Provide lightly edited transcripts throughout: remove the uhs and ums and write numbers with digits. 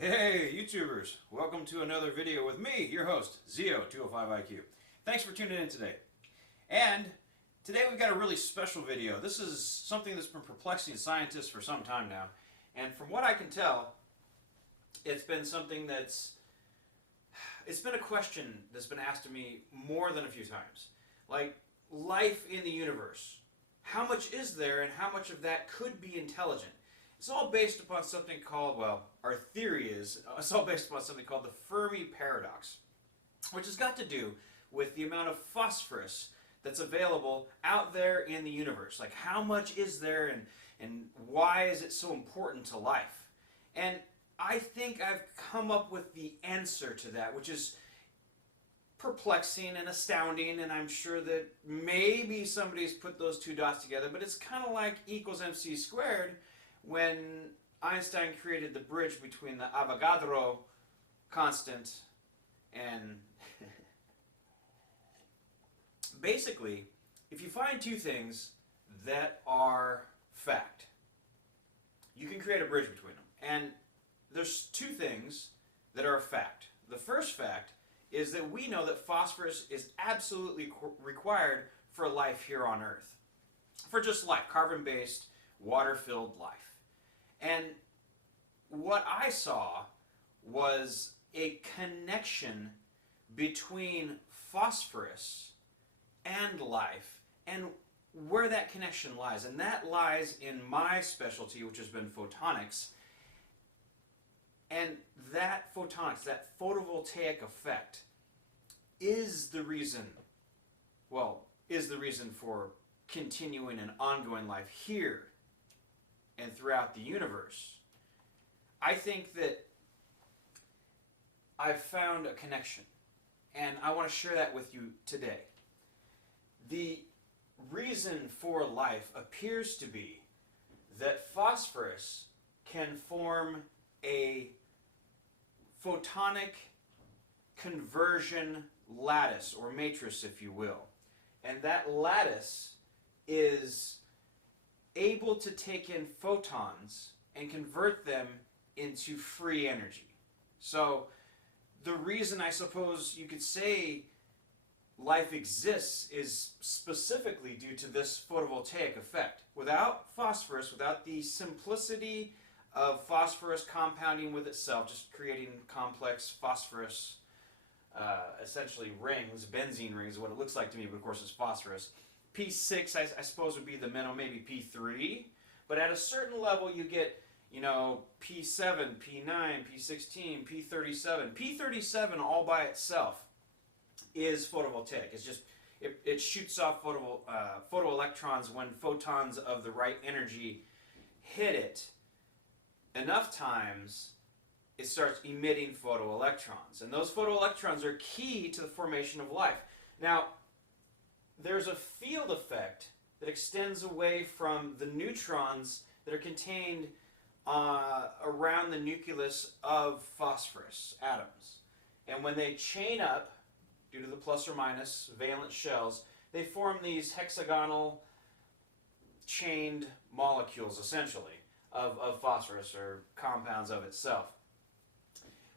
Hey YouTubers, welcome to another video with me, your host, Zio205IQ. Thanks for tuning in today. And today we've got a really special video. This is something that's been perplexing scientists for some time now. And from what I can tell, it's been a question that's been asked of me more than a few times. Like, life in the universe. How much is there and how much of that could be intelligent? It's all based upon something called, our theory is, it's all based upon something called the Fermi paradox, which has got to do with the amount of phosphorus that's available out there in the universe. Like, how much is there and why is it so important to life? And I think I've come up with the answer to that, which is perplexing and astounding, and I'm sure that maybe somebody's put those two dots together, but it's kind of like E equals mc squared when Einstein created the bridge between the Avogadro constant and basically, if you find two things that are fact, you can create a bridge between them. And there's two things that are a fact. The first fact is that we know that phosphorus is absolutely required for life here on Earth. For just life, carbon-based, water-filled life. And what I saw was a connection between phosphorus and life, and where that connection lies. And that lies in my specialty, which has been photonics. And that photonics, that photovoltaic effect, is the reason for continuing and ongoing life here and throughout the universe. I think that I've found a connection, and I want to share that with you today. The reason for life appears to be that phosphorus can form a photonic conversion lattice, or matrix, if you will. And that lattice is able to take in photons and convert them into free energy. So the reason, I suppose you could say, life exists is specifically due to this photovoltaic effect. Without phosphorus, without the simplicity of phosphorus compounding with itself, just creating complex phosphorus, essentially rings, benzene rings is what it looks like to me, but of course it's phosphorus. P6, I suppose, would be the minimum, maybe P3. But at a certain level, you get, P7, P9, P16, P37. P37 all by itself is photovoltaic. It's just, it shoots off photoelectrons when photons of the right energy hit it enough times. It starts emitting photoelectrons. And those photoelectrons are key to the formation of life. Now, there's a field effect that extends away from the neutrons that are contained around the nucleus of phosphorus atoms. And when they chain up, due to the plus or minus valence shells, they form these hexagonal chained molecules, essentially, of phosphorus, or compounds of itself.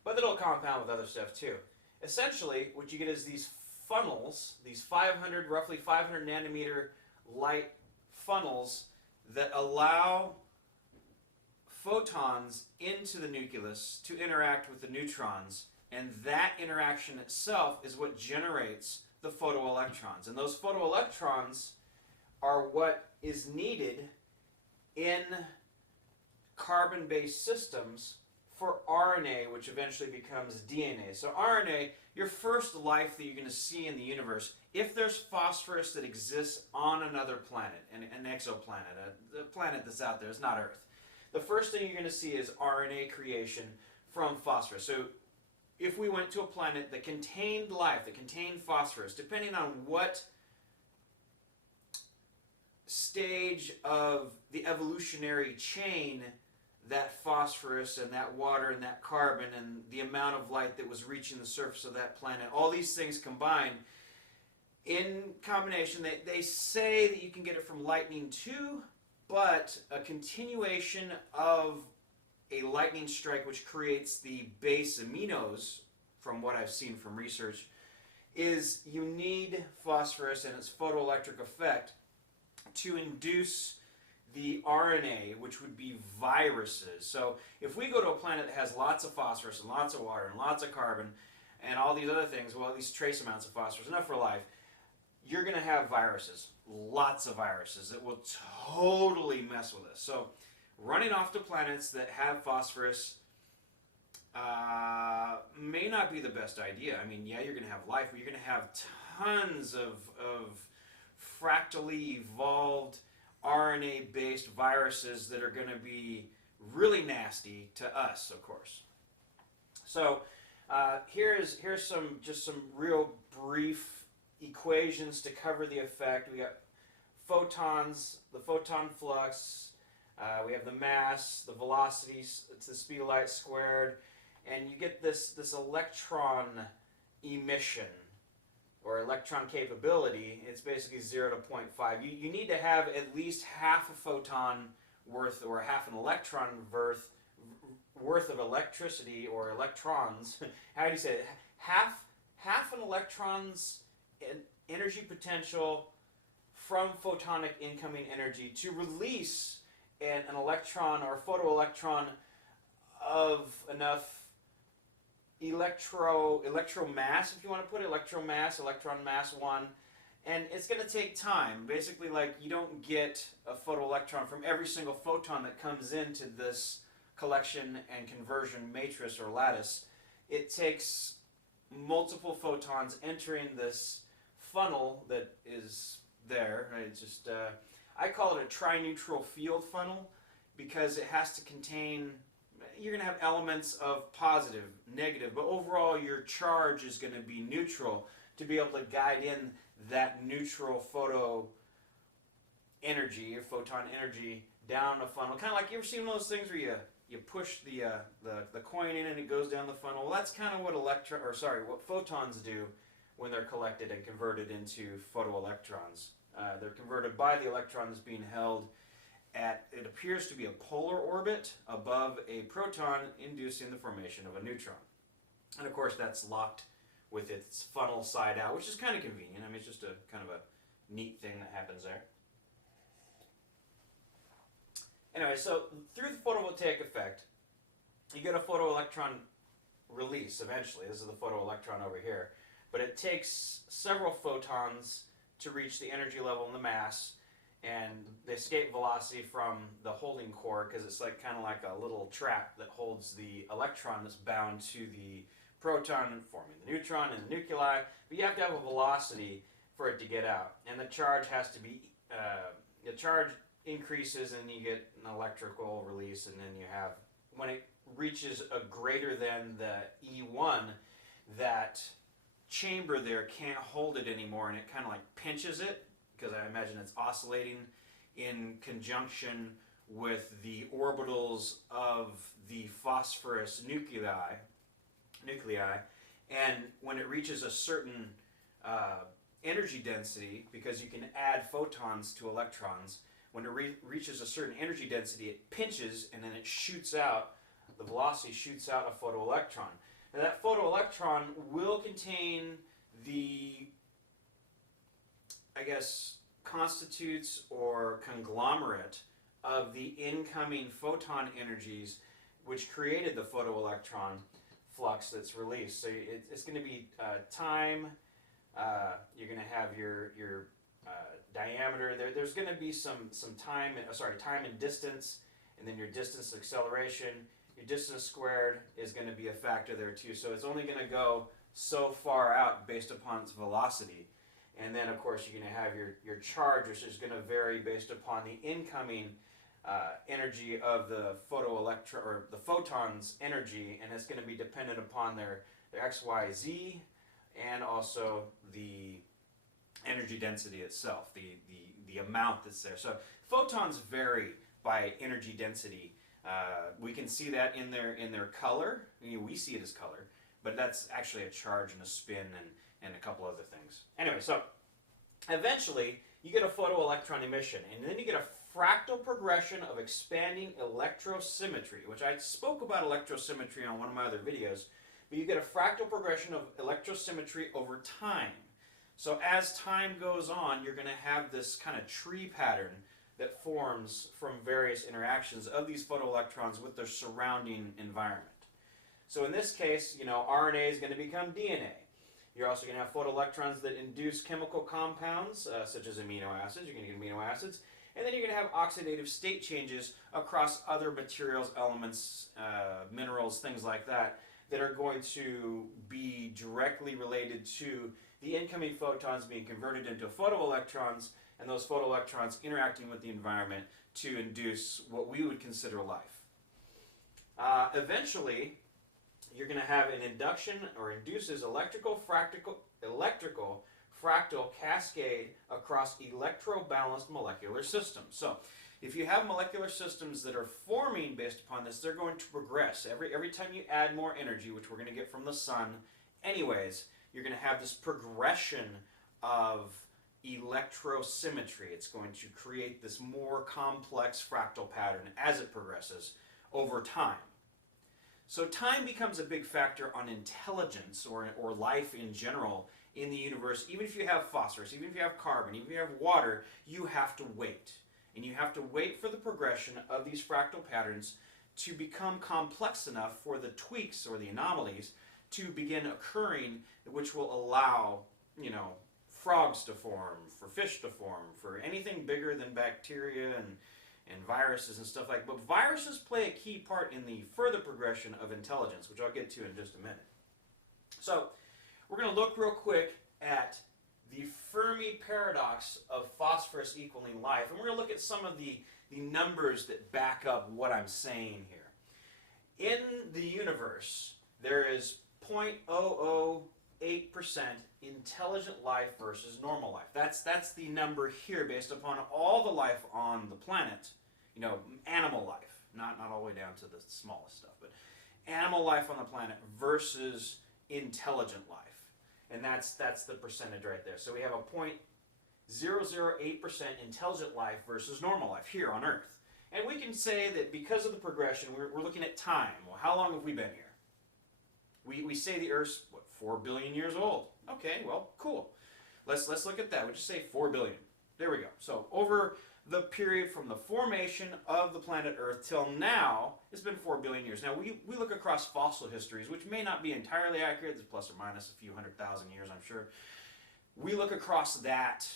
But it'll compound with other stuff too. Essentially, what you get is these funnels, these roughly 500 nanometer light funnels that allow photons into the nucleus to interact with the neutrons, and that interaction itself is what generates the photoelectrons. And those photoelectrons are what is needed in carbon-based systems for RNA, which eventually becomes DNA. So RNA, your first life that you're going to see in the universe, if there's phosphorus that exists on another planet, an exoplanet, a planet that's out there, it's not Earth, the first thing you're going to see is RNA creation from phosphorus. So if we went to a planet that contained life, that contained phosphorus, depending on what stage of the evolutionary chain that phosphorus and that water and that carbon and the amount of light that was reaching the surface of that planet, all these things combined, in combination, they say that you can get it from lightning too, but a continuation of a lightning strike which creates the base aminos, from what I've seen from research, is you need phosphorus and its photoelectric effect to induce the RNA, which would be viruses. So if we go to a planet that has lots of phosphorus and lots of water and lots of carbon and all these other things, well, at least trace amounts of phosphorus, enough for life, you're going to have viruses, lots of viruses that will totally mess with us. So running off to planets that have phosphorus may not be the best idea. I mean, yeah, you're going to have life, but you're going to have tons of fractally evolved RNA-based viruses that are going to be really nasty to us, of course. So here's some real brief equations to cover the effect. We got photons, the photon flux, we have the mass, the velocity, it's the speed of light squared, and you get this electron emission or electron capability. It's basically 0 to 0.5. You need to have at least half a photon worth or half an electron worth of electricity or electrons. How do you say it? Half an electron's energy potential from photonic incoming energy to release an electron or photoelectron of enough electromass, if you want to put it, electron mass 1, and it's going to take time. Basically, like, you don't get a photoelectron from every single photon that comes into this collection and conversion matrix or lattice. It takes multiple photons entering this funnel that is there. Right? It's just I call it a trineutral field funnel because it has to contain. You're going to have elements of positive, negative, but overall your charge is going to be neutral to be able to guide in that neutral photon energy down the funnel. Kind of like, you ever seen one of those things where you push the coin in and it goes down the funnel? Well, that's kind of what what photons do when they're collected and converted into photoelectrons. They're converted by the electrons being held at, it appears to be a polar orbit above a proton, inducing the formation of a neutron. And of course that's locked with its funnel side out, which is kind of convenient. I mean, it's just a kind of a neat thing that happens there. Anyway, so through the photovoltaic effect, you get a photoelectron release eventually. This is the photoelectron over here. But it takes several photons to reach the energy level and the mass, and the escape velocity from the holding core, because it's like kind of like a little trap that holds the electron that's bound to the proton, forming the neutron and the nuclei. But you have to have a velocity for it to get out, and the charge has to be the charge increases, and you get an electrical release, and then you have, when it reaches a greater than the E1, that chamber there can't hold it anymore, and it kind of like pinches it, because I imagine it's oscillating in conjunction with the orbitals of the phosphorus nuclei, and when it reaches a certain energy density, because you can add photons to electrons, when it reaches a certain energy density, it pinches, and then it shoots out, the velocity shoots out a photoelectron. Now that photoelectron will contain the, I guess, constitutes or conglomerate of the incoming photon energies which created the photoelectron flux that's released. So it's going to be time, you're going to have your diameter, there's going to be some time, time and distance, and then your distance acceleration. Your distance squared is going to be a factor there too, so it's only going to go so far out based upon its velocity. And then of course you're going to have your charge, which is going to vary based upon the incoming energy of the photoelectron, or the photon's energy, and it's going to be dependent upon their x, y, z, and also the energy density itself, the amount that's there. So photons vary by energy density. We can see that in their color. We see it as color, but that's actually a charge and a spin and a couple other things. Anyway, so eventually you get a photoelectron emission, and then you get a fractal progression of expanding electrosymmetry, which I spoke about electrosymmetry on one of my other videos, but you get a fractal progression of electrosymmetry over time. So as time goes on, you're going to have this kind of tree pattern that forms from various interactions of these photoelectrons with their surrounding environment. So in this case, RNA is going to become DNA. You're also going to have photoelectrons that induce chemical compounds, such as amino acids. You're going to get amino acids. And then you're going to have oxidative state changes across other materials, elements, minerals, things like that, that are going to be directly related to the incoming photons being converted into photoelectrons, and those photoelectrons interacting with the environment to induce what we would consider life. Eventually, you're going to have an induction or induces electrical fractal cascade across electro-balanced molecular systems. So, if you have molecular systems that are forming based upon this, they're going to progress. Every time you add more energy, which we're going to get from the sun anyways, you're going to have this progression of electrosymmetry. It's going to create this more complex fractal pattern as it progresses over time. So time becomes a big factor on intelligence or life in general in the universe. Even if you have phosphorus, even if you have carbon, even if you have water, you have to wait. And you have to wait for the progression of these fractal patterns to become complex enough for the tweaks or the anomalies to begin occurring, which will allow, frogs to form, for fish to form, for anything bigger than bacteria and viruses and stuff like that. But viruses play a key part in the further progression of intelligence, which I'll get to in just a minute. So we're going to look real quick at the Fermi paradox of phosphorus equaling life. And we're going to look at some of the numbers that back up what I'm saying here. In the universe, there is 0.008% intelligent life versus normal life. That's the number here based upon all the life on the planet. Animal life, not all the way down to the smallest stuff, but animal life on the planet versus intelligent life. And that's the percentage right there. So we have a 0.008% intelligent life versus normal life here on Earth. And we can say that because of the progression, we're looking at time. Well, how long have we been here? We say the Earth's, 4 billion years old. Okay, well, cool. Let's look at that. We just say 4 billion. There we go. So over the period from the formation of the planet Earth till now, it's been 4 billion years. Now, we look across fossil histories, which may not be entirely accurate. There's plus or minus a few 100,000 years, I'm sure. We look across that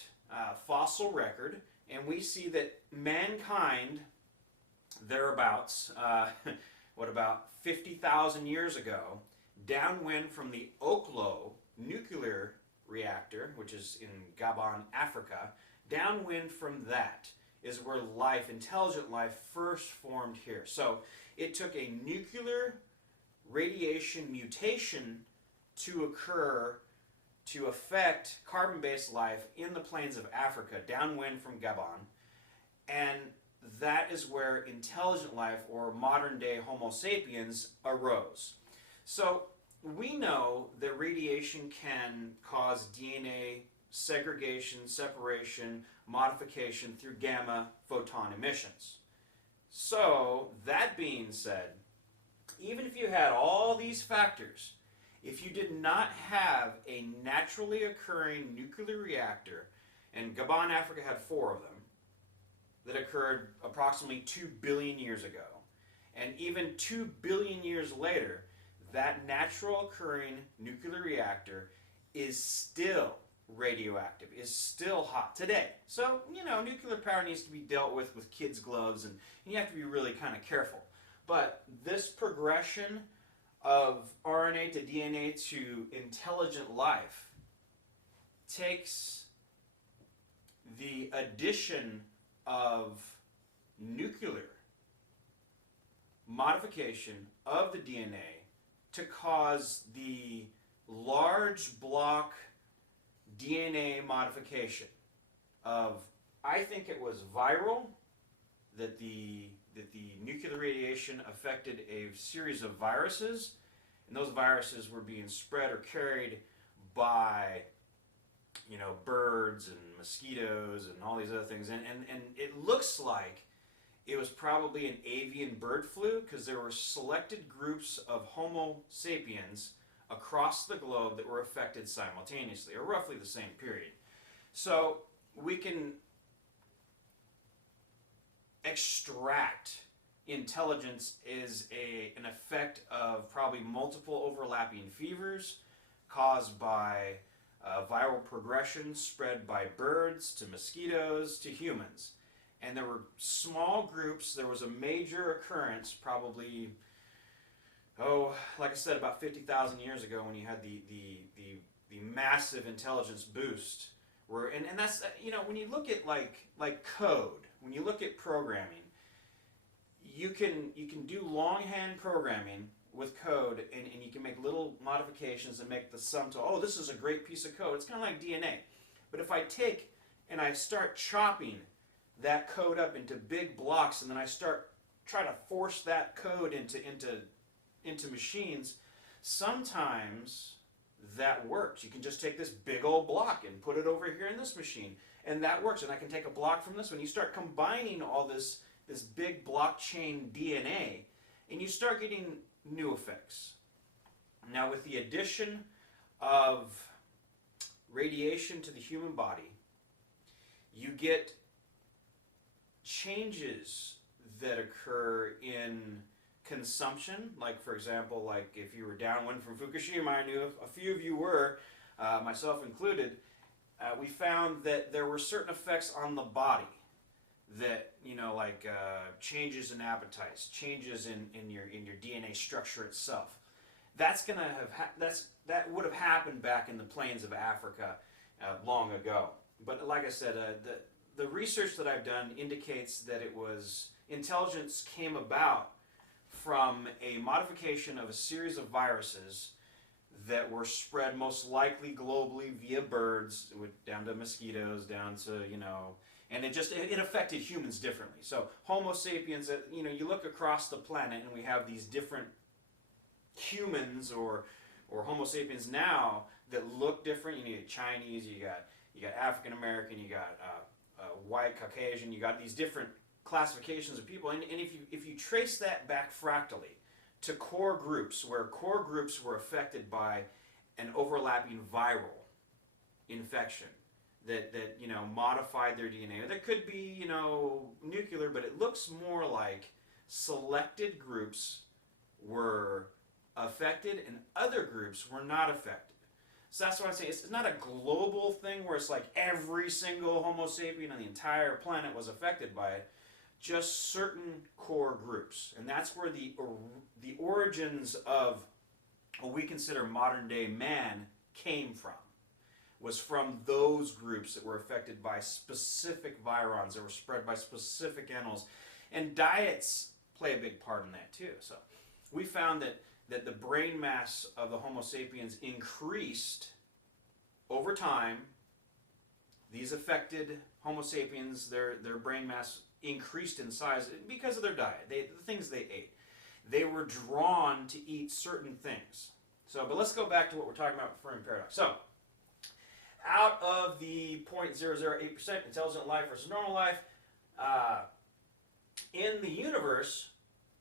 fossil record, and we see that mankind, thereabouts, about 50,000 years ago, downwind from the Oklo nuclear reactor, which is in Gabon, Africa, downwind from that is where life, intelligent life, first formed here. So it took a nuclear radiation mutation to occur to affect carbon-based life in the plains of Africa, downwind from Gabon, and that is where intelligent life, or modern-day Homo sapiens, arose. So we know that radiation can cause DNA segregation, separation, modification through gamma photon emissions. So, that being said, even if you had all these factors, if you did not have a naturally occurring nuclear reactor, and Gabon, Africa had 4 of them, that occurred approximately 2 billion years ago, and even 2 billion years later, that natural occurring nuclear reactor is still radioactive, is still hot today. So, nuclear power needs to be dealt with kids' gloves, and you have to be really kind of careful. But this progression of RNA to DNA to intelligent life takes the addition of nuclear modification of the DNA to cause the large block DNA modification of, I think it was viral, that the nuclear radiation affected a series of viruses, and those viruses were being spread or carried by birds and mosquitoes and all these other things. And it looks like it was probably an avian bird flu because there were selected groups of Homo sapiens across the globe that were affected simultaneously, or roughly the same period. So we can extract intelligence is an effect of probably multiple overlapping fevers caused by viral progression spread by birds to mosquitoes to humans. And there were small groups. There was a major occurrence probably, like I said, about 50,000 years ago when you had the massive intelligence boost. And that's, when you look at like code, when you look at programming, you can do longhand programming with code, and you can make little modifications and make the sum total. This is a great piece of code. It's kind of like DNA. But if I take and I start chopping that code up into big blocks, and then I try to force that code into machines, sometimes that works. You can just take this big old block and put it over here in this machine, and that works. And I can take a block from this one. You start combining all this big blockchain DNA, and you start getting new effects. Now, with the addition of radiation to the human body, you get changes that occur in consumption. Like, for example, like if you were downwind from Fukushima, I knew a few of you were, myself included, we found that there were certain effects on the body that, like changes in appetites, changes in your DNA structure itself. That would have happened back in the plains of Africa long ago. But like I said, the research that I've done indicates that intelligence came about from a modification of a series of viruses that were spread most likely globally via birds, down to mosquitoes, down to, and it affected humans differently. So Homo sapiens, you look across the planet and we have these different humans or Homo sapiens now that look different. You got Chinese, you got African American, you got white, Caucasian, you got these different classifications of people. And if you trace that back fractally to core groups, where core groups were affected by an overlapping viral infection that modified their DNA. Or that could be, nuclear, but it looks more like selected groups were affected and other groups were not affected. So that's why I say it's not a global thing where it's like every single Homo sapien on the entire planet was affected by it. Just certain core groups. And that's where the origins of what we consider modern day man came from. Was from those groups that were affected by specific virons that were spread by specific animals. And diets play a big part in that too. So we found that the brain mass of the Homo sapiens increased over time. These affected Homo sapiens, their brain mass increased in size because of their diet, the things they ate. They were drawn to eat certain things. But let's go back to what we're talking about with Fermi paradox. So, out of the 0.008% intelligent life versus normal life, in the universe,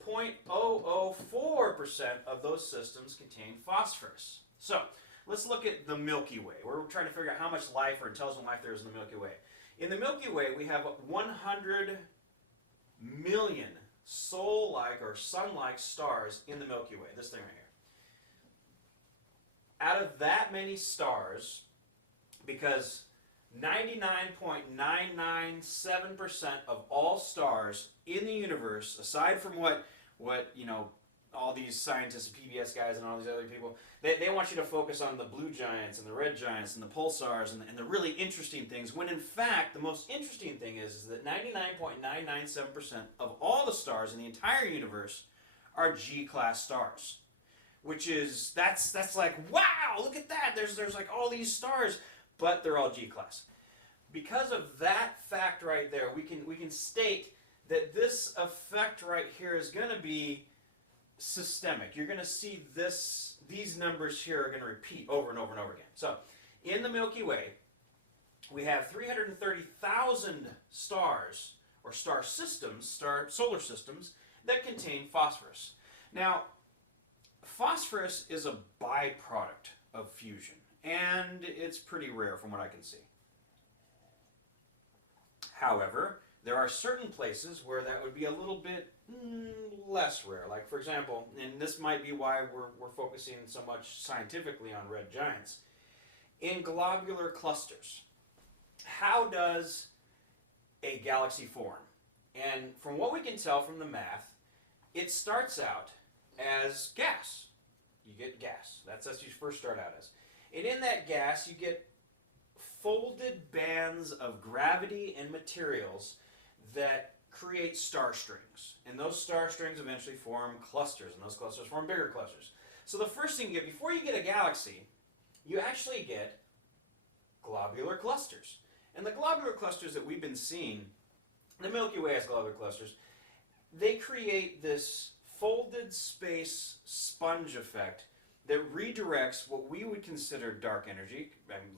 0.004% of those systems contain phosphorus. So, let's look at the Milky Way. We're trying to figure out how much life or intelligent life there is in the Milky Way. In the Milky Way, we have 100 million soul-like or sun-like stars in the Milky Way. This thing right here. Out of that many stars, because 99.997% of all stars in the universe, aside from what all these scientists, PBS guys, and all these other people, they want you to focus on the blue giants and the red giants and the pulsars and the really interesting things, when in fact the most interesting thing is that 99.997% of all the stars in the entire universe are G-class stars. Which is, that's like, wow, look at that, there's like all these stars, but they're all G-class. Because of that fact right there, we can state that this effect right here is going to be systemic. You're going to see these numbers here are going to repeat over and over and over again. So, in the Milky Way, we have 330,000 stars, or star systems, solar systems, that contain phosphorus. Now, phosphorus is a byproduct of fusion, and it's pretty rare from what I can see. However, there are certain places where that would be a little bit less rare. Like, for example, and this might be why we're focusing so much scientifically on red giants, in globular clusters. How does a galaxy form? And from what we can tell from the math, it starts out as gas. You get gas. That's what you first start out as. And in that gas, you get folded bands of gravity and materials that create star strings. And those star strings eventually form clusters, and those clusters form bigger clusters. So the first thing you get, before you get a galaxy, you actually get globular clusters. And the globular clusters that we've been seeing, the Milky Way has globular clusters, they create this folded space sponge effect that redirects what we would consider dark energy,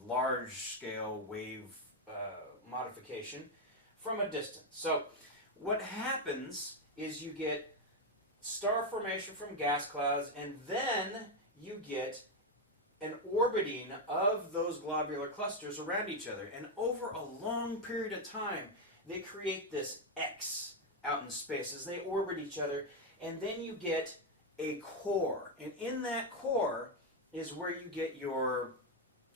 large-scale wave modification, from a distance. So what happens is you get star formation from gas clouds, and then you get an orbiting of those globular clusters around each other. And over a long period of time, they create this X out in space as they orbit each other, and then you get a core. And in that core is where you get your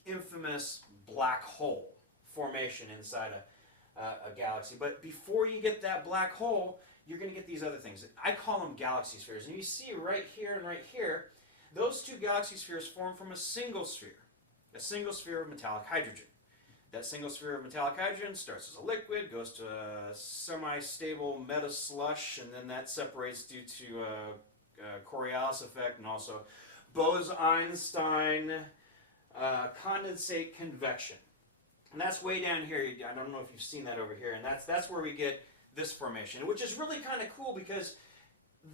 infamous black hole formation inside a galaxy. But before you get that black hole, you're going to get these other things. I call them galaxy spheres. And you see right here and right here, those two galaxy spheres form from a single sphere of metallic hydrogen. That single sphere of metallic hydrogen starts as a liquid, goes to a semi-stable meta-slush, and then that separates due to a Coriolis effect and also Bose-Einstein condensate convection. And that's way down here. I don't know if you've seen that over here. And that's where we get this formation, which is really kind of cool because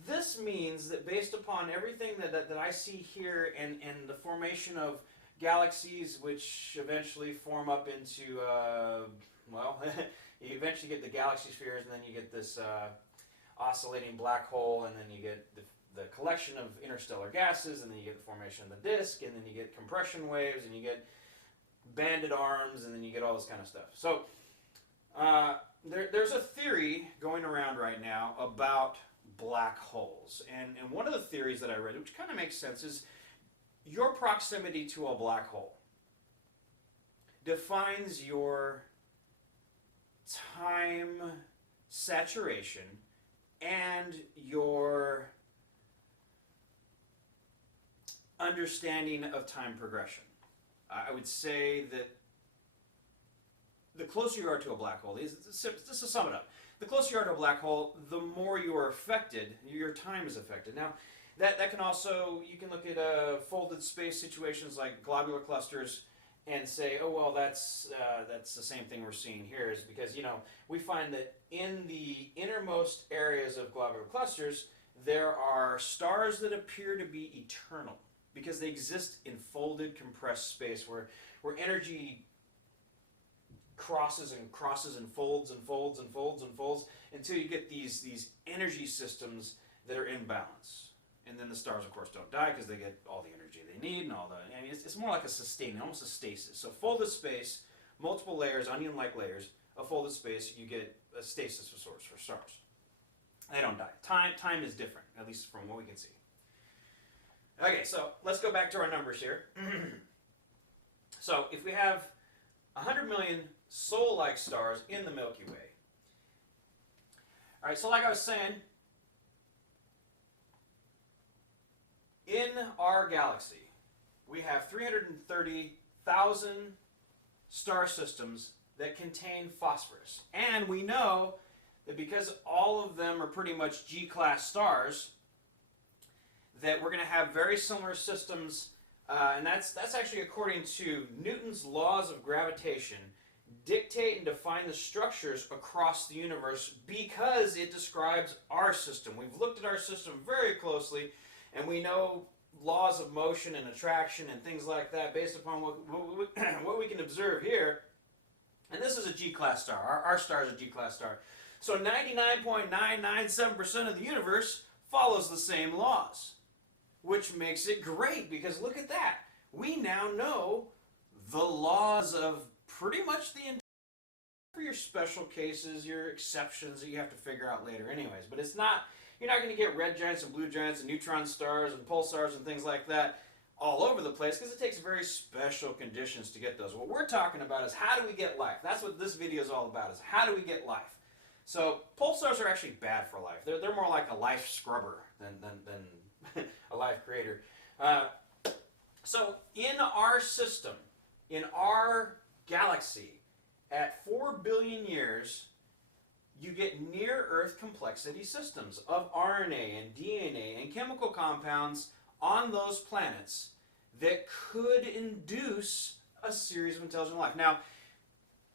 this means that based upon everything that I see here and the formation of galaxies, which eventually form up into, well, you eventually get the galaxy spheres, and then you get this oscillating black hole, and then you get the collection of interstellar gases, and then you get the formation of the disk, and then you get compression waves, and you get banded arms, and then you get all this kind of stuff. So there's a theory going around right now about black holes. And one of the theories that I read, which kind of makes sense, is your proximity to a black hole defines your time saturation and your understanding of time progression. I would say that the closer you are to a black hole, just to sum it up, the closer you are to a black hole, the more you are affected, your time is affected. Now, that can also, you can look at folded space situations like globular clusters and say, oh, well, that's the same thing we're seeing here, is because, you know, we find that in the innermost areas of globular clusters, there are stars that appear to be eternal because they exist in folded, compressed space where energy crosses and crosses and folds and folds and folds and folds until you get these energy systems that are in balance. And then the stars, of course, don't die because they get all the energy they need and all the... I mean, it's more like a sustaining, almost a stasis. So folded space, multiple layers, onion-like layers of folded space, you get a stasis of sorts for stars. They don't die. Time is different, at least from what we can see. Okay, so let's go back to our numbers here. So if we have 100 million Sol-like stars in the Milky Way. All right, so like I was saying, in our galaxy, we have 330,000 star systems that contain phosphorus. And we know that because all of them are pretty much G-class stars, that we're going to have very similar systems, and that's actually according to Newton's laws of gravitation, dictate and define the structures across the universe because it describes our system. We've looked at our system very closely, and we know laws of motion and attraction and things like that based upon what we can observe here. And this is a G-class star. Our star is a G-class star. So 99.997% of the universe follows the same laws, which makes it great because look at that. We now know the laws of pretty much the entire, for your special cases, your exceptions that you have to figure out later anyways. But it's not, you're not going to get red giants and blue giants and neutron stars and pulsars and things like that all over the place because it takes very special conditions to get those. What we're talking about is how do we get life. That's what this video is all about, is how do we get life. So pulsars are actually bad for life. They're more like a life scrubber than a life creator. So in our system, in our galaxy, at 4 billion years, you get near-Earth complexity systems of RNA and DNA and chemical compounds on those planets that could induce a series of intelligent life. Now,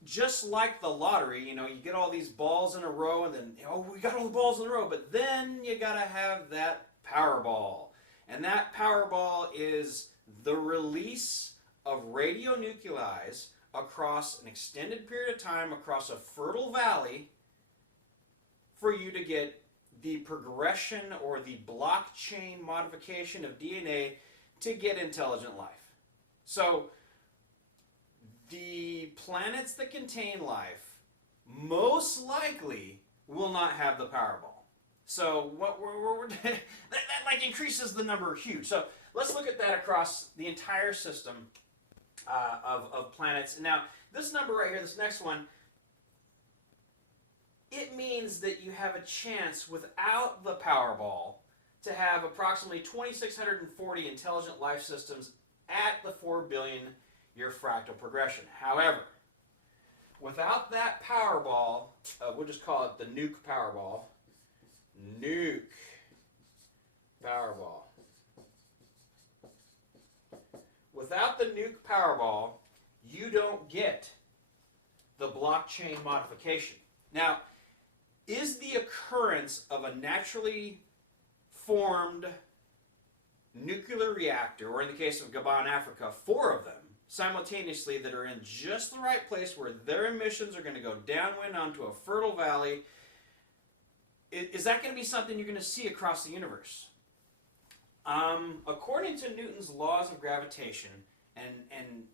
just like the lottery, you know, you get all these balls in a row and then, oh, we got all the balls in a row, but then you gotta have that Powerball. And that Powerball is the release of radionuclides across an extended period of time, across a fertile valley, for you to get the progression or the blockchain modification of DNA to get intelligent life. So the planets that contain life most likely will not have the Powerball. So what that like increases the number huge. So let's look at that across the entire system of planets. Now this number right here, this next one, it means that you have a chance without the Powerball to have approximately 2,640 intelligent life systems at the 4 billion year fractal progression. However, without that Powerball, we'll just call it the nuke Powerball. Nuke Powerball. Without the nuke Powerball, you don't get the blockchain modification. Now, is the occurrence of a naturally formed nuclear reactor, or in the case of Gabon, Africa, 4 of them, simultaneously that are in just the right place where their emissions are going to go downwind onto a fertile valley, is that going to be something you're going to see across the universe? According to Newton's laws of gravitation and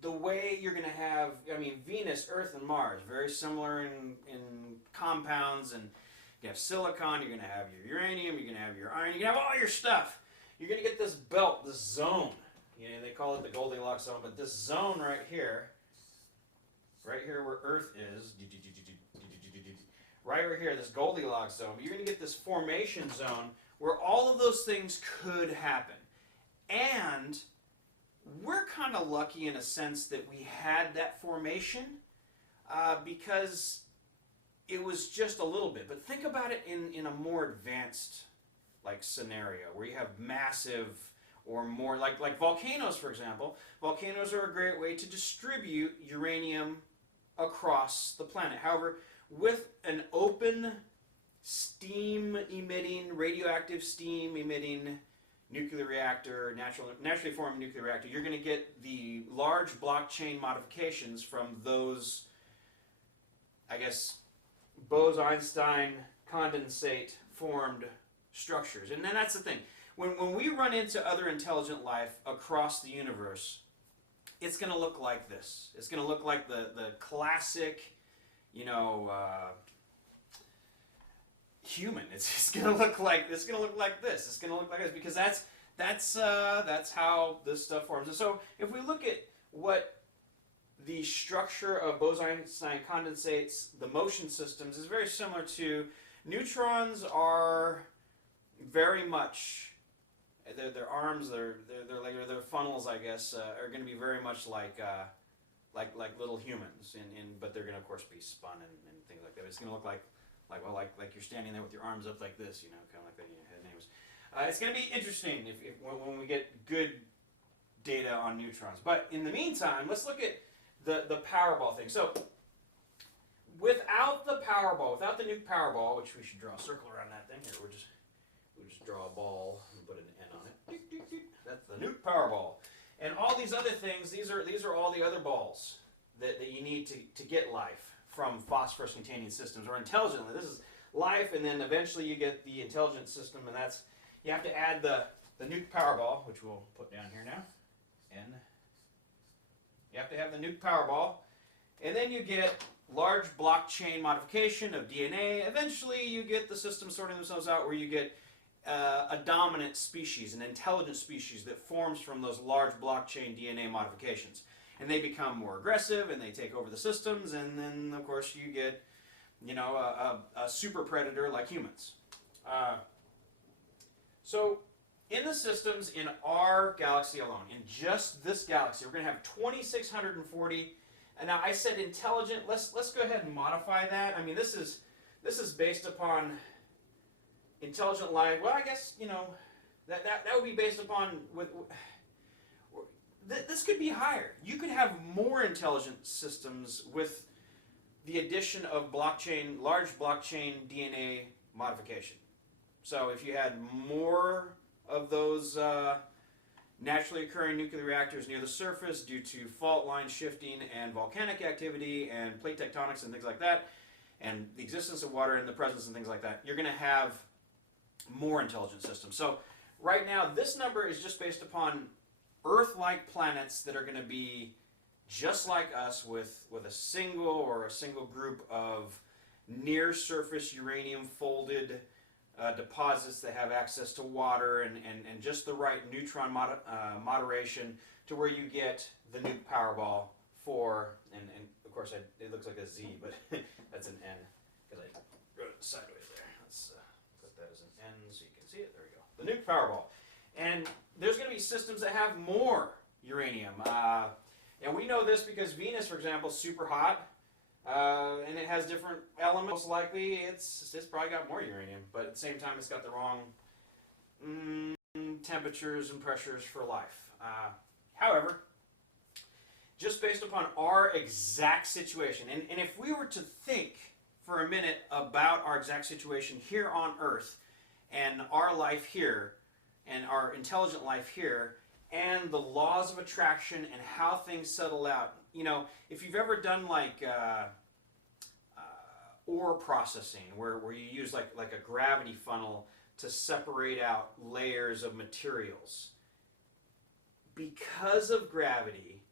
the way you're going to have, I mean, Venus, Earth, and Mars, very similar in compounds, and you have silicon, you're going to have your uranium, you're going to have your iron, you're going to have all your stuff. You're going to get this belt, this zone. You know, they call it the Goldilocks zone, but this zone right here where Earth is, right over here, this Goldilocks zone, you're going to get this formation zone where all of those things could happen. And we're kind of lucky in a sense that we had that formation because it was just a little bit. But think about it in a more advanced like scenario where you have massive or more, like volcanoes, for example. Volcanoes are a great way to distribute uranium across the planet. However, with an open steam-emitting, radioactive steam-emitting nuclear reactor, naturally formed nuclear reactor, you're going to get the large blockchain modifications from those, I guess, Bose-Einstein condensate formed structures. And then that's the thing. When we run into other intelligent life across the universe, it's going to look like this. It's going to look like the classic, you know, human. It's going to look like this. It's going to look like this. It's going to look like this because that's how this stuff forms. And so if we look at what the structure of Bose-Einstein condensates, the motion systems, is very similar to neutrons. Are very much their arms, their funnels, I guess, are going to be very much like little humans, but they're going to of course be spun and things like that. It's going to look like you're standing there with your arms up like this, you know, kind of like that. Anyways, it's going to be interesting when we get good data on neutrons. But in the meantime, let's look at the Powerball thing. So without the Powerball, without the nuke Powerball, which we should draw a circle around that thing here, we'll just draw a ball and put an N on it. That's the nuke Powerball. And all these other things, these are all the other balls that you need to get life from phosphorus-containing systems, or intelligently. This is life, and then eventually you get the intelligent system, and that's, you have to add the nuke power ball, which we'll put down here now. And you have to have the nuke power ball, and then you get large blockchain modification of DNA. Eventually you get the systems sorting themselves out where you get a dominant species, an intelligent species that forms from those large blockchain DNA modifications. And they become more aggressive, and they take over the systems, and then, of course, you get, you know, a super predator like humans. So, in the systems in our galaxy alone, in just this galaxy, we're going to have 2,640. And now I said intelligent. Let's go ahead and modify that. I mean, this is based upon intelligent life. Well, I guess, you know, that would be based upon this could be higher. You could have more intelligent systems with the addition of large blockchain DNA modification. So if you had more of those naturally occurring nuclear reactors near the surface due to fault line shifting and volcanic activity and plate tectonics and things like that, and the existence of water in the presence and things like that, you're going to have more intelligent systems. So right now, this number is just based upon Earth-like planets that are going to be just like us with a single group of near-surface uranium-folded deposits that have access to water and just the right neutron moderation to where you get the nuke power ball for, and of course it looks like a Z, but that's an N because I wrote it sideways there. Let's put that as an N so you can see it. There we go. The nuke power ball. And there's going to be systems that have more uranium. And we know this because Venus, for example, is super hot. And it has different elements. Most likely, it's probably got more uranium. But at the same time, it's got the wrong temperatures and pressures for life. However, just based upon our exact situation, and if we were to think for a minute about our exact situation here on Earth and our life here, and our intelligent life here, and the laws of attraction and how things settle out. You know, if you've ever done like ore processing, where you use like a gravity funnel to separate out layers of materials, because of gravity,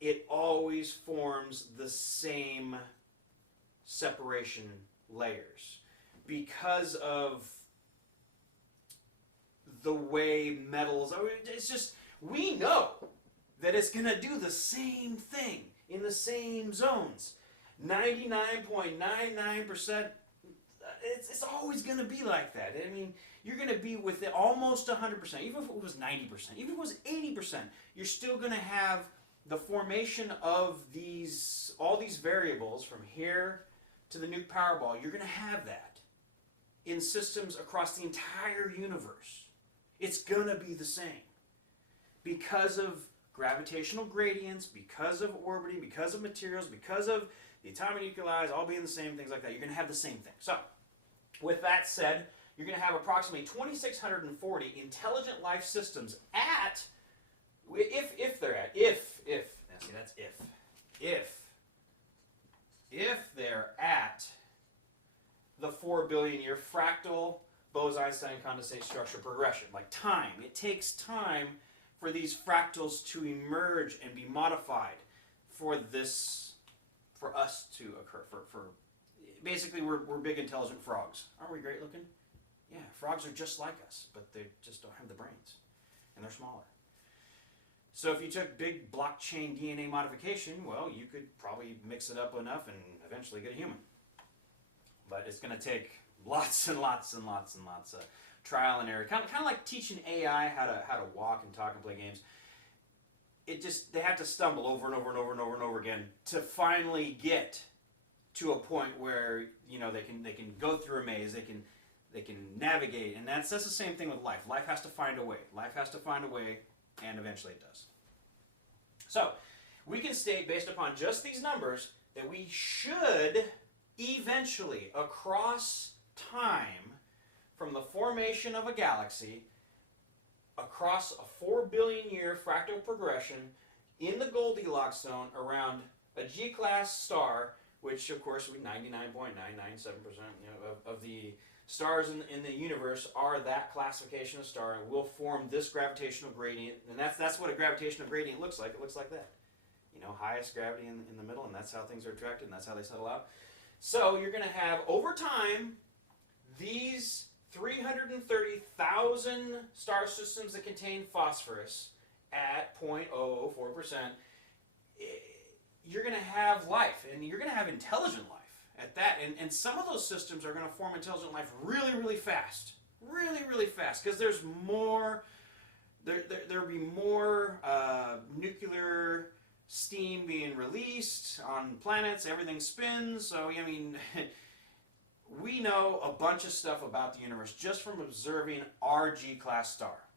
it always forms the same separation layers. Because of the way metals, it's just, we know that it's going to do the same thing in the same zones. 99.99%, it's always going to be like that. I mean, you're going to be within almost 100%, even if it was 90%, even if it was 80%, you're still going to have the formation of all these variables from here to the nuke power ball. You're going to have that in systems across the entire universe. It's going to be the same because of gravitational gradients, because of orbiting, because of materials, because of the atomic nuclei all being the same, things like that. You're going to have the same thing. So, with that said, you're going to have approximately 2,640 intelligent life systems at, if they're at, now see, that's if they're at the 4 billion year fractal Bose-Einstein condensate structure progression, like time. It takes time for these fractals to emerge and be modified for us to occur. Basically, we're big intelligent frogs. Aren't we great looking? Yeah, frogs are just like us, but they just don't have the brains, and they're smaller. So if you took big blockchain DNA modification, well, you could probably mix it up enough and eventually get a human. But it's going to take lots and lots and lots and lots of trial and error. Kind of like teaching AI how to walk and talk and play games. They have to stumble over and over and over and over and over again to finally get to a point where, you know, they can go through a maze, they can navigate, and that's the same thing with life. Life has to find a way. Life has to find a way, and eventually it does. So we can state, based upon just these numbers, that we should eventually, across time, from the formation of a galaxy, across a 4 billion year fractal progression in the Goldilocks zone around a G-class star, which of course 99.997% of the stars in the universe are that classification of star, and will form this gravitational gradient. And that's what a gravitational gradient looks like. It looks like that. Highest gravity in the middle, and that's how things are attracted, and that's how they settle out. So you're going to have, over time, these 330,000 star systems that contain phosphorus at 0.004%. You're going to have life, and you're going to have intelligent life at that. And some of those systems are going to form intelligent life really, really fast. Really, really fast, because there's more, there'll be more nuclear steam being released on planets. Everything spins. So, I mean, we know a bunch of stuff about the universe just from observing our G-class star.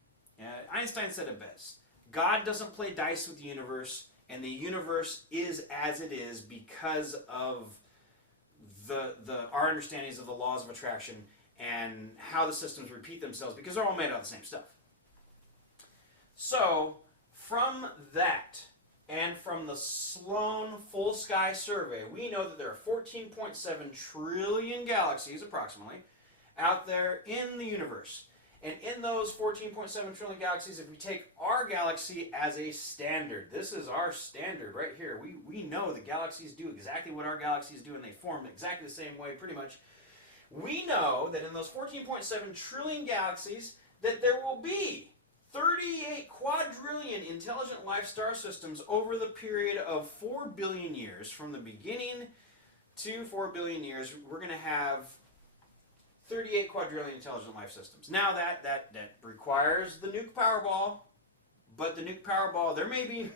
Einstein said it best. God doesn't play dice with the universe, and the universe is as it is because of our understandings of the laws of attraction and how the systems repeat themselves, because they're all made out of the same stuff. So, from that, and from the Sloan Full Sky Survey, we know that there are 14.7 trillion galaxies, approximately, out there in the universe. And in those 14.7 trillion galaxies, if we take our galaxy as a standard, this is our standard right here. We know the galaxies do exactly what our galaxies do, and they form exactly the same way, pretty much. We know that in those 14.7 trillion galaxies, that there will be 38 quadrillion intelligent life star systems over the period of 4 billion years. From the beginning to 4 billion years, we're going to have 38 quadrillion intelligent life systems. Now that requires the nuke Powerball, but the nuke Powerball, there may be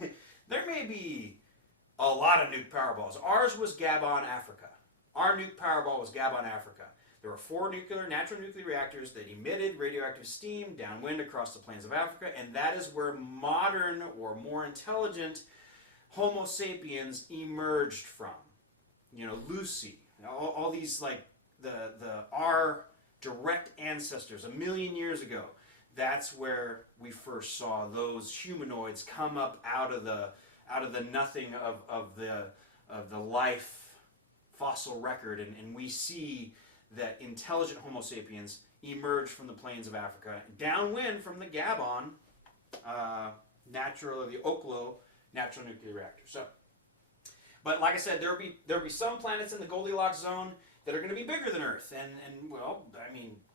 a lot of nuke Powerballs. Ours was Gabon, Africa. Our nuke Powerball was Gabon, Africa. There were 4 natural nuclear reactors that emitted radioactive steam downwind across the plains of Africa, and that is where modern or more intelligent Homo sapiens emerged from. Lucy, all these, like our direct ancestors 1 million years ago. That's where we first saw those humanoids come up out of the nothing of the life fossil record, and we see that intelligent Homo sapiens emerged from the plains of Africa, downwind from the Gabon the Oklo natural nuclear reactor. So, but like I said, there'll be some planets in the Goldilocks zone that are going to be bigger than Earth, and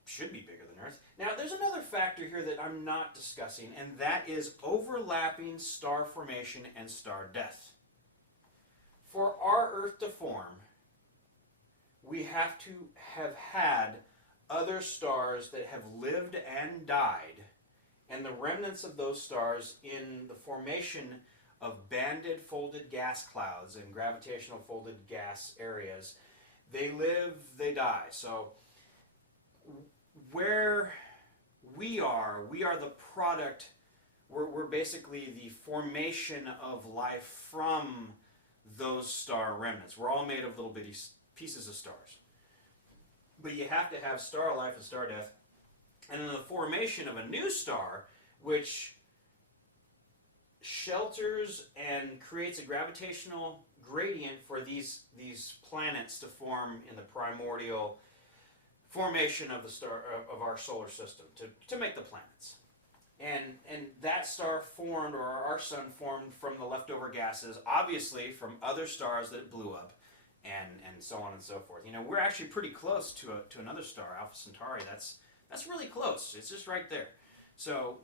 should be bigger than Earth. Now, there's another factor here that I'm not discussing, and that is overlapping star formation and star death. For our Earth to form, we have to have had other stars that have lived and died, and the remnants of those stars in the formation of banded folded gas clouds and gravitational folded gas areas. They live, they die. So where we are the product, we're basically the formation of life from those star remnants. We're all made of little bitty pieces of stars. But you have to have star life and star death. And then the formation of a new star, which shelters and creates a gravitational gradient for these planets to form in the primordial formation of the star of our solar system to make the planets. And that star formed, or our sun formed, from the leftover gases, obviously from other stars that it blew up, and so on and so forth. We're actually pretty close to another star, Alpha Centauri. That's really close. It's just right there. So,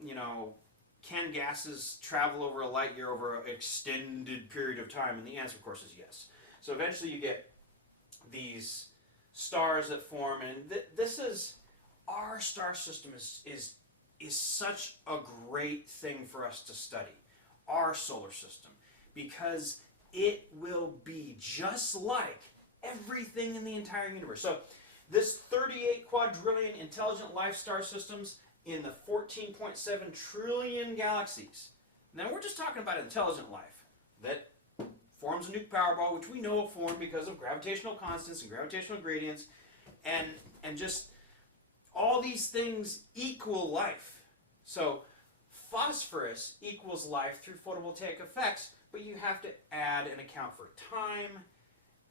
can gases travel over a light year over an extended period of time? And the answer, of course, is yes. So eventually you get these stars that form, and this is, our star system is such a great thing for us to study, our solar system, because it will be just like everything in the entire universe. So this 38 quadrillion intelligent life star systems in the 14.7 trillion galaxies. Now we're just talking about intelligent life that forms a nuke Powerball, which we know it formed because of gravitational constants and gravitational gradients, and just all these things equal life. So phosphorus equals life through photovoltaic effects, but you have to add and account for time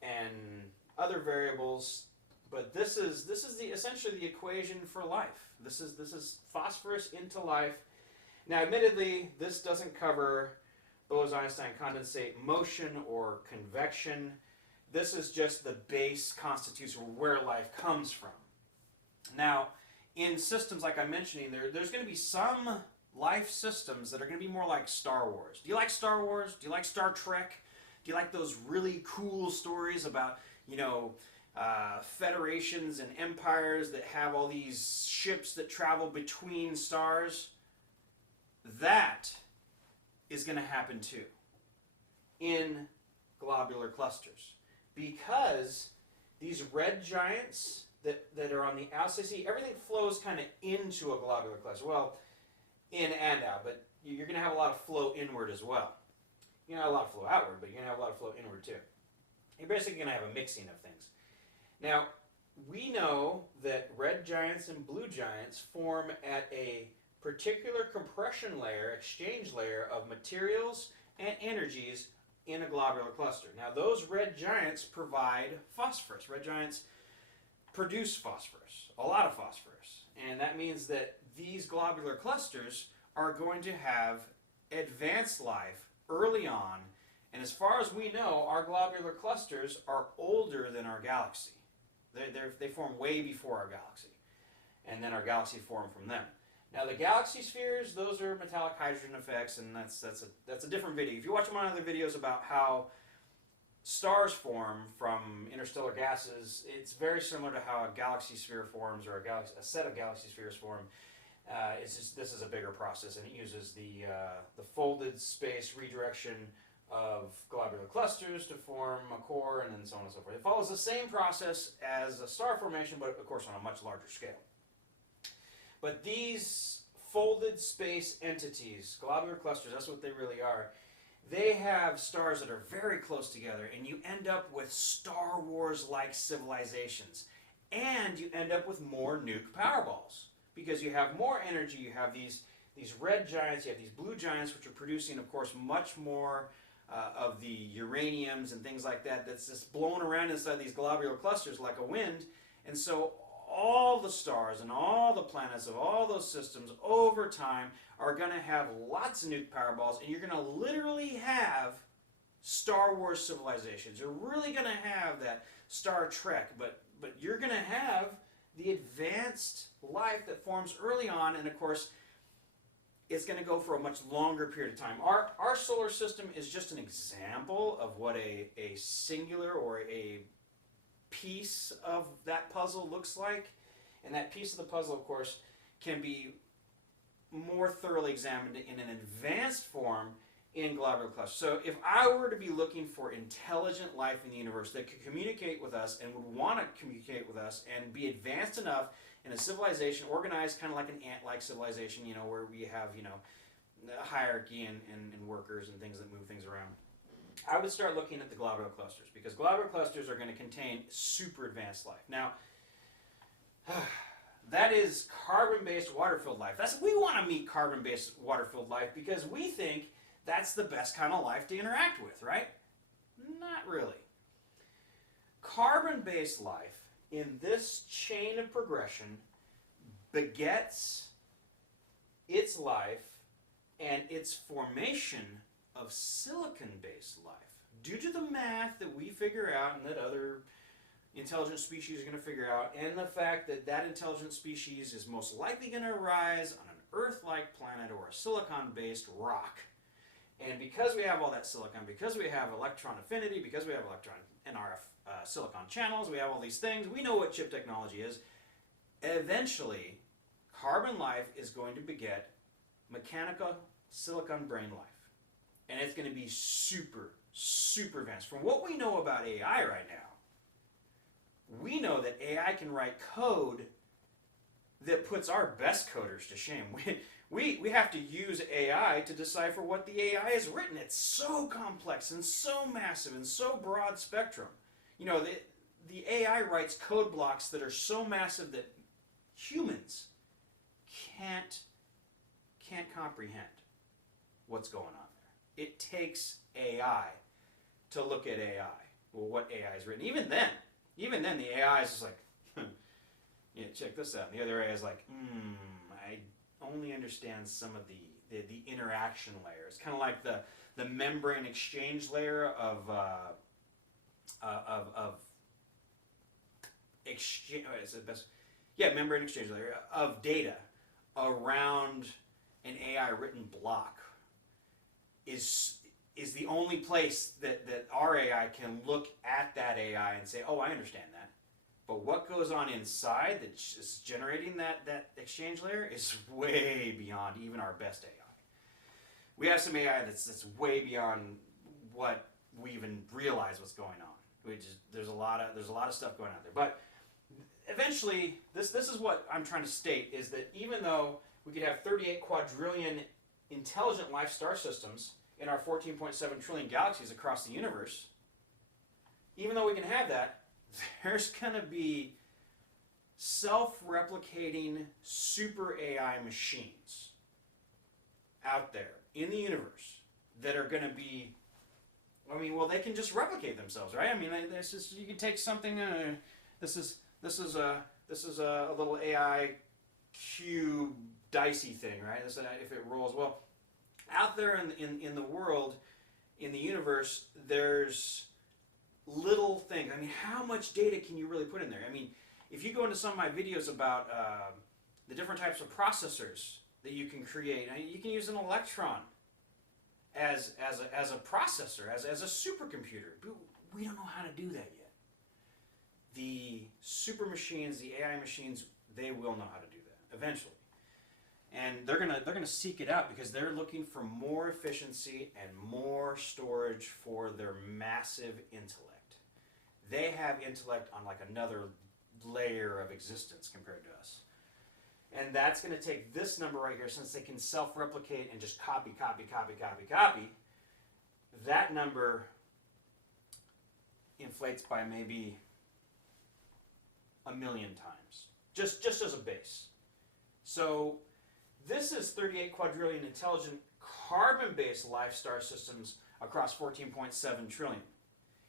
and other variables. But this is essentially the equation for life. This is phosphorus into life. Now, admittedly, this doesn't cover Bose-Einstein condensate motion or convection. This is just the base constitution where life comes from. Now, in systems like I'm mentioning, there's going to be some life systems that are going to be more like Star Wars. Do you like Star Wars? Do you like Star Trek? Do you like those really cool stories about, federations and empires that have all these ships that travel between stars? That is going to happen too in globular clusters, because these red giants that are on the outside, see, everything flows kind of into a globular cluster. Well, in and out, but you're going to have a lot of flow inward as well. You're going to have a lot of flow outward, but you're going to have a lot of flow inward too. You're basically going to have a mixing of things. Now, we know that red giants and blue giants form at a particular compression layer, exchange layer of materials and energies in a globular cluster. Now, those red giants provide phosphorus. Red giants produce phosphorus, a lot of phosphorus. And that means that these globular clusters are going to have advanced life early on. And as far as we know, our globular clusters are older than our galaxy. They form way before our galaxy. And then our galaxy formed from them. Now the galaxy spheres, those are metallic hydrogen effects, and that's a different video. If you watch my other videos about how stars form from interstellar gases, it's very similar to how a galaxy sphere forms, or a set of galaxy spheres form. It's just, this is a bigger process, and it uses the folded space redirection of globular clusters to form a core, and then so on and so forth. It follows the same process as a star formation, but of course on a much larger scale. But these folded space entities, globular clusters, that's what they really are. They have stars that are very close together, and you end up with Star Wars-like civilizations. And you end up with more nuke powerballs, because you have more energy. You have these red giants, you have these blue giants, which are producing, of course, much more of the uraniums and things like that that's just blowing around inside these globular clusters like a wind. And so all the stars and all the planets of all those systems over time are going to have lots of nuke powerballs, and you're going to literally have Star Wars civilizations. You're really going to have that Star Trek, but you're going to have the advanced life that forms early on, and of course it's going to go for a much longer period of time. Our solar system is just an example of what a singular or a piece of that puzzle looks like. And that piece of the puzzle, of course, can be more thoroughly examined in an advanced form in globular clusters. So if I were to be looking for intelligent life in the universe that could communicate with us and would want to communicate with us and be advanced enough in a civilization organized kind of like an ant-like civilization, where we have, a hierarchy and workers and things that move things around, I would start looking at the globular clusters, because globular clusters are going to contain super advanced life. Now, that is carbon-based water-filled life. We want to meet carbon-based water-filled life because we think that's the best kind of life to interact with, right? Not really. Carbon-based life in this chain of progression begets its life and its formation of silicon-based life. Due to the math that we figure out and that other intelligent species are going to figure out, and the fact that that intelligent species is most likely going to arise on an Earth-like planet or a silicon-based rock. And because we have all that silicon, because we have electron affinity, because we have electron NRF silicon channels, we have all these things, we know what chip technology is. Eventually, carbon life is going to beget mechanical silicon brain life. And it's going to be super, super advanced. From what we know about AI right now, we know that AI can write code that puts our best coders to shame. We have to use AI to decipher what the AI has written. It's so complex and so massive and so broad spectrum. The AI writes code blocks that are so massive that humans can't comprehend what's going on there. It takes AI to look at AI. Well, what AI is written. Even then, the AI is just like, yeah, check this out. And the other AI is like, I only understand some of the interaction layer. It's kind of like the membrane exchange layer of exchange. Is it best? Yeah, membrane exchange layer of data around an AI written block is the only place that our AI can look at that AI and say, oh, I understand that. But what goes on inside that is generating that exchange layer is way beyond even our best AI. We have some AI that's way beyond what we even realize what's going on. There's a lot of stuff going on there. But eventually, this is what I'm trying to state, is that even though we could have 38 quadrillion intelligent life star systems in our 14.7 trillion galaxies across the universe, even though we can have that, there's going to be self-replicating super AI machines out there in the universe that are going to be, I mean, well, they can just replicate themselves, right? I mean, this is, you can take something. This is a little AI cube dicey thing, right? This, if it rolls well, out there in the world, in the universe, there's little things. I mean, how much data can you really put in there? I mean, if you go into some of my videos about the different types of processors that you can create, I mean, you can use an electron as a processor, as a supercomputer. But we don't know how to do that yet. The super machines, the AI machines, they will know how to do that eventually. And they're gonna seek it out because they're looking for more efficiency and more storage for their massive intellect. They have intellect on like another layer of existence compared to us. And that's going to take this number right here, since they can self-replicate and just copy. That number inflates by maybe 1 million times, just as a base. So this is 38 quadrillion intelligent carbon-based life star systems across 14.7 trillion.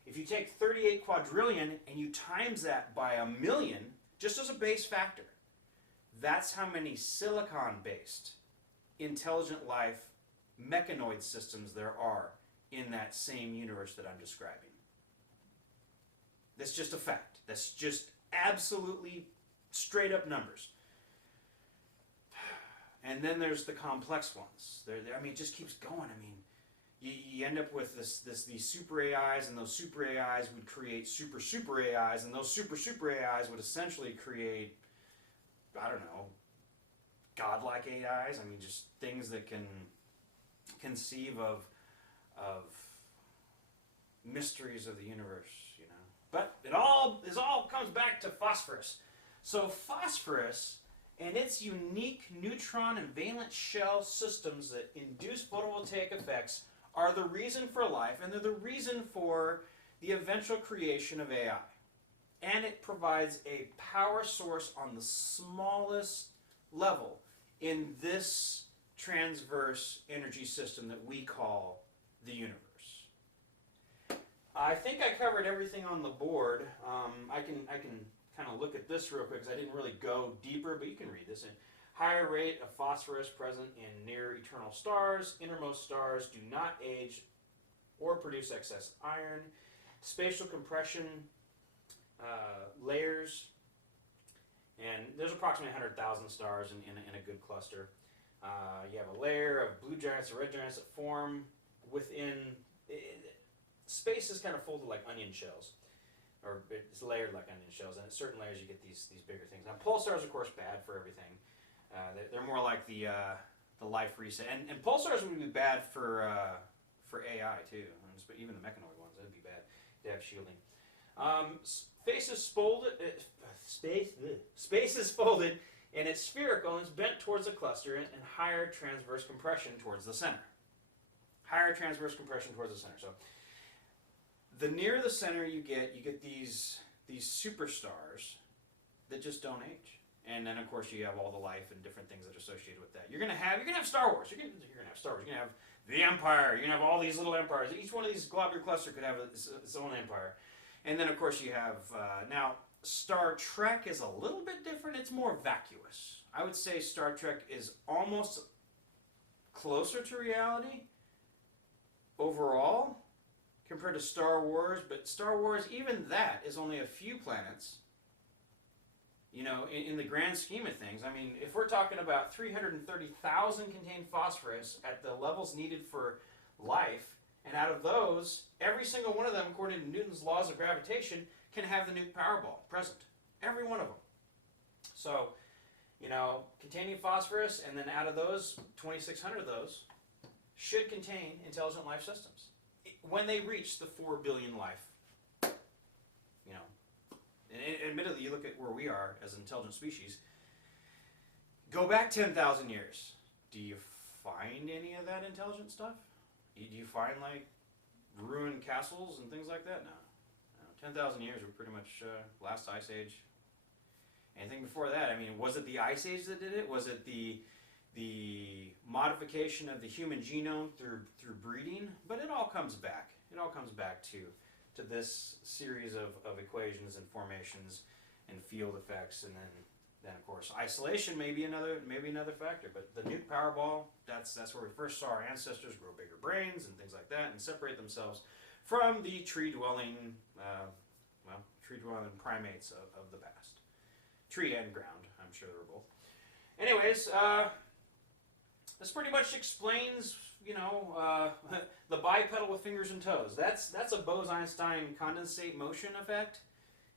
If you take 38 quadrillion and you times that by 1 million, just as a base factor, that's how many silicon-based intelligent life mechanoid systems there are in that same universe that I'm describing. That's just a fact. That's just absolutely straight up numbers. And then there's the complex ones. I mean, it just keeps going. I mean, you end up with these super AIs, and those super AIs would create super AIs, and those super AIs would essentially create, I don't know, godlike AIs. I mean, just things that can conceive of mysteries of the universe, you know. But it all comes back to phosphorus. So phosphorus and its unique neutron and valence shell systems that induce photovoltaic effects are the reason for life, and they're the reason for the eventual creation of AI. And it provides a power source on the smallest level in this transverse energy system that we call the universe. I think I covered everything on the board. I can kind of look at this real quick because I didn't really go deeper, but you can read this. Higher rate of phosphorus present in near eternal stars. Innermost stars do not age or produce excess iron. Spatial compression layers, and there's approximately 100,000 stars in a good cluster. You have a layer of blue giants and red giants that form within. Space is kind of folded like onion shells, or it's layered like onion shells, and at certain layers you get these bigger things. Now pulsars, of course, bad for everything. They're more like the life reset, and pulsars would be bad for AI too. But even the mechanoid ones, that'd be bad to have shielding. Space is folded, and it's spherical and it's bent towards the cluster, and higher transverse compression towards the center. Higher transverse compression towards the center. So the nearer the center you get these superstars that just don't age. And then of course you have all the life and different things that are associated with that. You're gonna have Star Wars. You're gonna have Star Wars. You're gonna have the Empire. You're gonna have all these little empires. Each one of these globular cluster could have its own empire. And then of course you have now Star Trek is a little bit different. It's more vacuous. I would say Star Trek is almost closer to reality overall compared to Star Wars, but Star Wars, even that, is only a few planets. You know, in the grand scheme of things, I mean, if we're talking about 330,000 contained phosphorus at the levels needed for life, and out of those, every single one of them, according to Newton's laws of gravitation, can have the nuke powerball present. Every one of them. So, you know, containing phosphorus, and then out of those, 2,600 of those should contain intelligent life systems when they reach the 4 billion life. You know, and admittedly, you look at where we are as an intelligent species. Go back 10,000 years. Do you find any of that intelligent stuff? Do you find like ruined castles and things like that? No. 10,000 years were pretty much last ice age. Anything before that? I mean, was it the ice age that did it? Was it the modification of the human genome through breeding? But it all comes back. It all comes back to this series of equations and formations and field effects, and then of course isolation may be another factor. But the nuke powerball, that's where we first saw our ancestors grow bigger brains and things like that and separate themselves from the tree-dwelling primates of the past. Tree and ground, I'm sure they were both. Anyways, this pretty much explains, you know, the bipedal with fingers and toes. That's a Bose-Einstein condensate motion effect.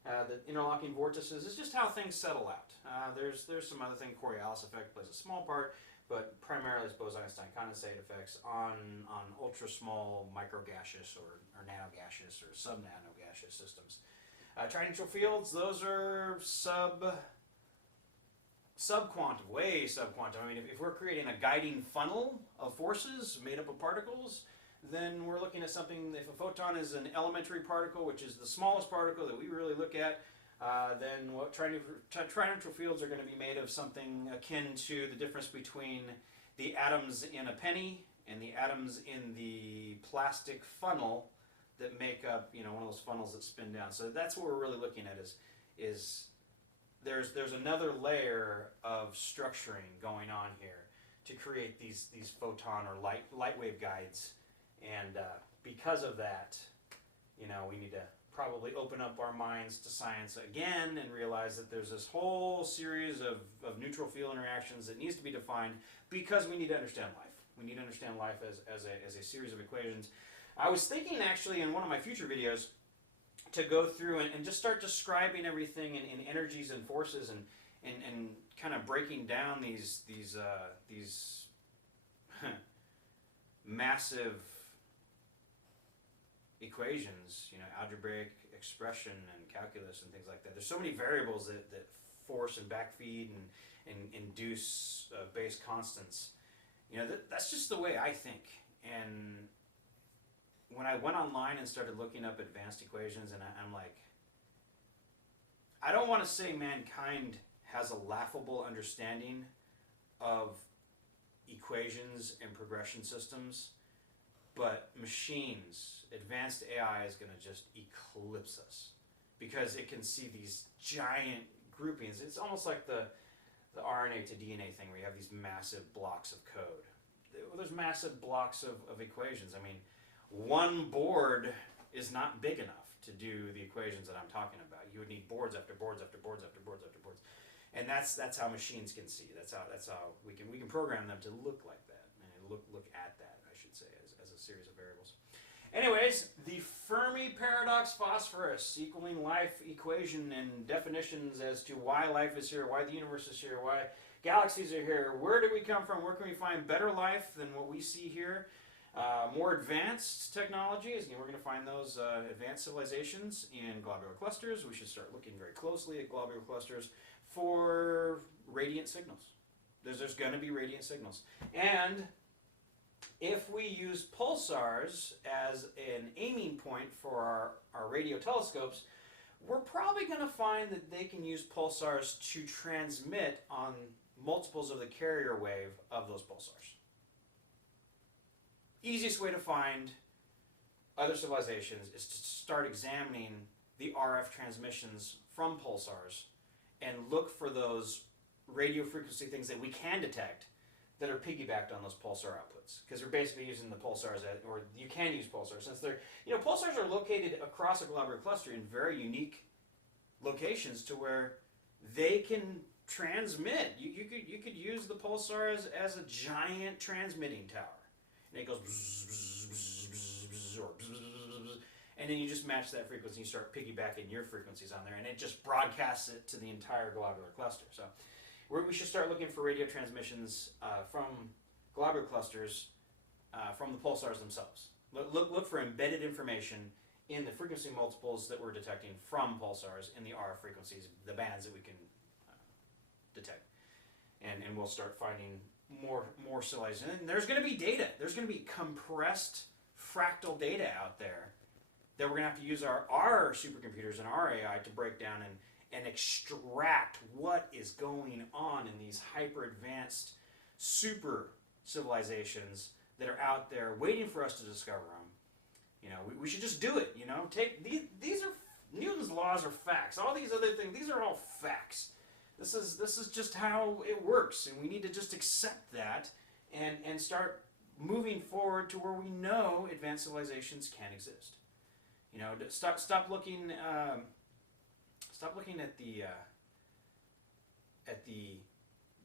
The interlocking vortices is just how things settle out. There's some other thing. Coriolis effect plays a small part, but primarily it's Bose-Einstein condensate effects on ultra small microgaseous or nanogaseous or sub-nanogaseous systems. Trineutral fields, those are subquantum, way subquantum. I mean, if we're creating a guiding funnel of forces made up of particles, then we're looking at something. If a photon is an elementary particle, which is the smallest particle that we really look at, then what trineutral fields are going to be made of something akin to the difference between the atoms in a penny and the atoms in the plastic funnel that make up, you know, one of those funnels that spin down. So that's what we're really looking at is there's another layer of structuring going on here to create these photon or light wave guides, and because of that, you know, we need to probably open up our minds to science again and realize that there's this whole series of neutral field interactions that needs to be defined, because we need to understand life. We need to understand life as a series of equations. I was thinking actually in one of my future videos to go through and just start describing everything in energies and forces and kind of breaking down these massive equations, you know, algebraic expression and calculus and things like that. There's so many variables that force and backfeed and induce base constants. You know, that's just the way I think. And when I went online and started looking up advanced equations, and I'm like, I don't want to say mankind has a laughable understanding of equations and progression systems, but machines, advanced AI is going to just eclipse us, because it can see these giant groupings. It's almost like the RNA to DNA thing, where you have these massive blocks of code. There's massive blocks of equations. I mean, one board is not big enough to do the equations that I'm talking about. You would need boards after boards after boards after boards after boards, and that's how machines can see. That's how we can program them to look like that, and look at that, I should say, as a series of variables. Anyways, the Fermi paradox phosphorus equaling life equation and definitions as to why life is here, why the universe is here, why galaxies are here, where do we come from, where can we find better life than what we see here. More advanced technologies, and we're going to find those advanced civilizations in globular clusters. We should start looking very closely at globular clusters for radiant signals. There's going to be radiant signals. And if we use pulsars as an aiming point for our radio telescopes, we're probably going to find that they can use pulsars to transmit on multiples of the carrier wave of those pulsars. Easiest way to find other civilizations is to start examining the RF transmissions from pulsars and look for those radio frequency things that we can detect that are piggybacked on those pulsar outputs, because we're basically using the pulsars, or you can use pulsars, since they're, pulsars are located across a globular cluster in very unique locations to where they can transmit. You could use the pulsar as a giant transmitting tower, and it goes bzz, bzz, bzz, bzz, bzz, or bzz, bzz, bzz, and then you just match that frequency, you start piggybacking your frequencies on there, and it just broadcasts it to the entire globular cluster. So we should start looking for radio transmissions from globular clusters from the pulsars themselves. Look for embedded information in the frequency multiples that we're detecting from pulsars in the RF frequencies, the bands that we can detect. And we'll start finding more civilizations. And there's going to be data. There's going to be compressed fractal data out there that we're going to have to use our supercomputers and our AI to break down and extract what is going on in these hyper advanced super civilizations that are out there waiting for us to discover them. We should just do it. Take these are Newton's laws are facts. All these other things, these are all facts. This is just how it works, and we need to just accept that and start moving forward to where we know advanced civilizations can exist. Stop looking at the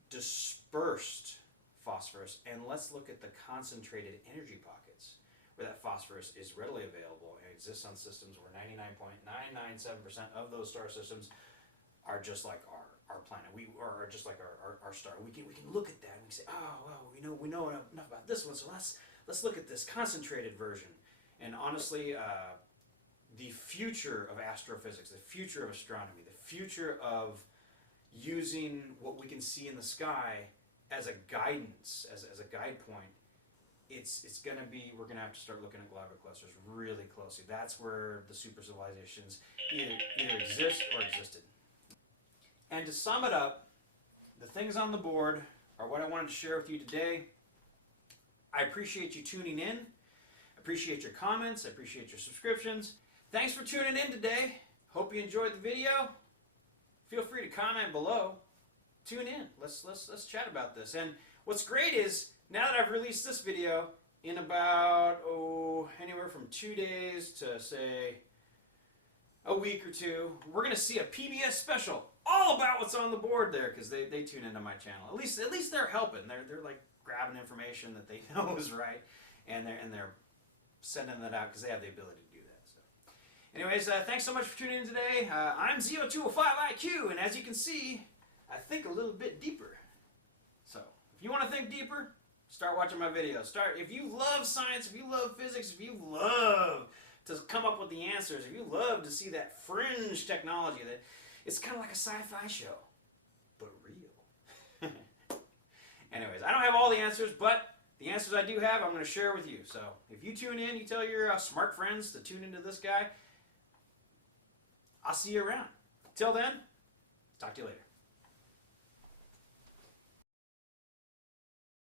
dispersed phosphorus, and let's look at the concentrated energy pockets where that phosphorus is readily available and exists on systems where 99.997% of those star systems are just like our planet. We are just like our star. We can look at that and we can say, oh well, we know enough about this one, so let's look at this concentrated version. And honestly, the future of astrophysics, the future of astronomy, the future of using what we can see in the sky as a guidance, as a guide point, it's going to be, we're going to have to start looking at globular clusters really closely. That's where the super civilizations either exist or existed. And to sum it up, the things on the board are what I wanted to share with you today. I appreciate you tuning in. I appreciate your comments. I appreciate your subscriptions. Thanks for tuning in today. Hope you enjoyed the video. Feel free to comment below. Tune in. Let's chat about this. And what's great is, now that I've released this video in about anywhere from 2 days to say a week or two, we're gonna see a PBS special all about what's on the board there, because they tune into my channel. At least they're helping. They're like grabbing information that they know is right, and they're sending that out because they have the ability to do that. So, anyways, thanks so much for tuning in today. I'm Zeo205IQ, and as you can see, I think a little bit deeper. So, if you want to think deeper, start watching my videos. If you love science, if you love physics, if you love to come up with the answers, if you love to see that fringe technology, that it's kind of like a sci-fi show, but real. Anyways, I don't have all the answers, but the answers I do have, I'm going to share with you. So if you tune in, you tell your smart friends to tune into this guy, I'll see you around. Till then, talk to you later.